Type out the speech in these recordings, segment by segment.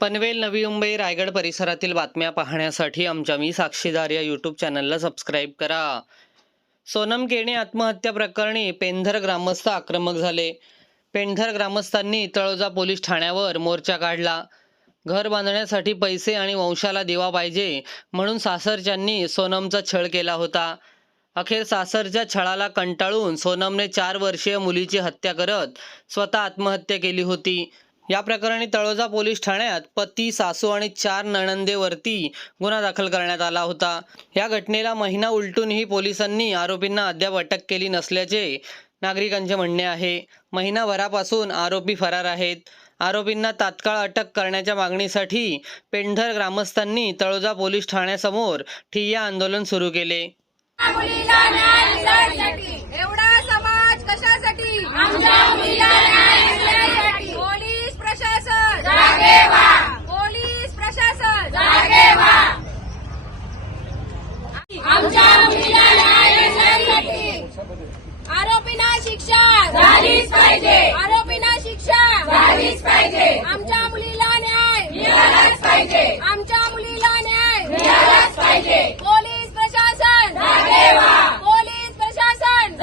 पनवेल नवी मुंबई रायगड परिसरातील बातम्या पाहण्यासाठी आमच्या मी साक्षीदार या यूट्यूब चॅनलला सबस्क्राईब करा. सोनम केणे आत्महत्या प्रकरणी पेंधर ग्रामस्थ आक्रमक झाले. पेंढर ग्रामस्थांनी तळोजा पोलीस ठाण्यावर मोर्चा काढला. घर बांधण्यासाठी पैसे आणि वंशाला दिवा पाहिजे म्हणून सासरच्यांनी सोनमचा छळ केला होता. अखेर सासरच्या छळाला कंटाळून सोनमने चार वर्षीय मुलीची हत्या करत स्वतः आत्महत्या केली होती. या प्रकरणी तळोजा पोलीस ठाण्यात पती सासू आणि चार नणंदेवरती गुन्हा दाखल करण्यात आला होता. या घटनेला महिना उलटूनही पोलिसांनी आरोपींना अद्याप अटक केली नसल्याचे नागरिकांचे म्हणणे आहे. महिनाभरापासून आरोपी फरार आहेत. आरोपींना तात्काळ अटक करण्याच्या मागणीसाठी पेंढर ग्रामस्थांनी तळोजा पोलीस ठाण्यासमोर ठिय्या आंदोलन सुरू केले मुलीला न्याय मिळण्यासाठी एवढा समाज कशासाठी आमच्या मुलीला न्याय मिळण्यासाठी पोलीस प्रशासन जागे व्हा पोलीस प्रशासन जागे व्हा आमच्या मुलीला न्याय मिळण्यासाठी आरोपींना शिक्षा झालीच पाहिजे. आरोपींना शिक्षा झालीच पाहिजे. आमच्या मुलीला न्याय मिळालाच पाहिजे. आमच्या मुलीला न्याय मिळालाच पाहिजे. पोलीस प्रशासन पोलीस प्रशासन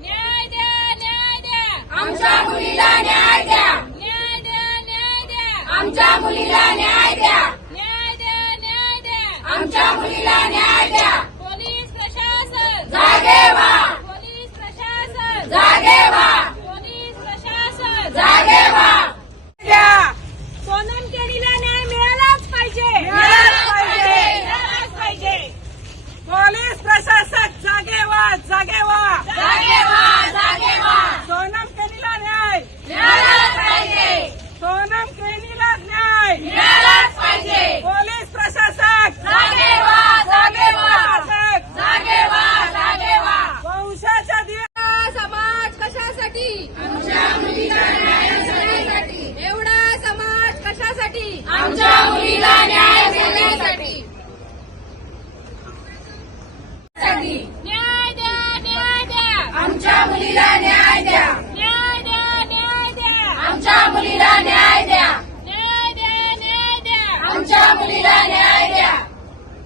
न्याय द्या न्याय द्या. आमच्या मुलीला न्याय द्या. न्याय द्या न्याय द्या. आमच्या मुलीला न्याय द्या. न्याय द्या न्याय द्या. आमच्या मुलीला न्याय द्या पोलीस प्रशासन जागे व्हा पोलीस प्रशासन जागे व्हा पोलीस प्रशासन जागे व्हा सोनम केणीला न्याय मिळालाच पाहिजे मिळालाच पाहिजे मिळालाच पाहिजे पोलीस प्रशासक जागे व्हा जागे व्हा जागे व्हा जागे व्हा सोनम केनीला न्याय मिळालाच पाहिजे सोनम केनीला न्याय मिळालाच पाहिजे पोलीस प्रशासक जागे व्हा जागे व्हा प्रशासक जागे व्हा जागे व्हा वंशाच्या दिव्या समाज कशासाठी आमच्या मुलीला न्याय मिळण्यासाठी एवढा समाज कशासाठी आमच्या मुलीला न्याय मिळण्यासाठी न्याय द्या न्याय द्या आमच्या मुलीला न्याय द्या. न्याय द्या न्याय द्या. आमच्या मुलीला न्याय द्या. न्याय द्या न्याय द्या. आमच्या मुलीला न्याय द्या.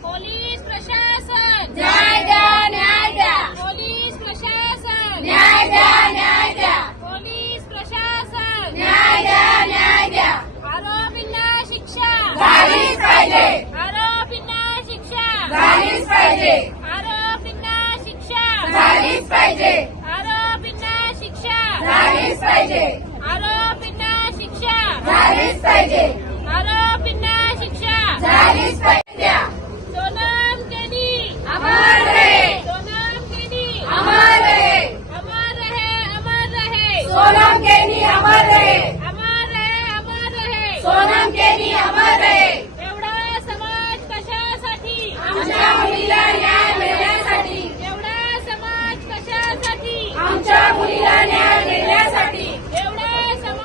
पोलीस प्रशासन. न्याय द्या न्याय द्या. पोलीस प्रशासन. न्याय द्या न्याय द्या. पोलीस प्रशासन. न्याय द्या न्याय द्या. आरोपींना शिक्षा. झालीच पाहिजे. आरोपींना शिक्षा. झालीच पाहिजे. आरोपींना शिक्षा. झालीच पाहिजे. पाहिजे. आरोपींना शिक्षा. झालीच पाहिजे. आरोपींना शिक्षा. झालीच पाहिजे. सोनम केनी. अमर रहे. सोनम केनी. अमर रहे. अमर रहे अमर रहे. सोनम केनी अमर रहे. अमर रहे अमर रहे. सोनम केनी अमर रहे.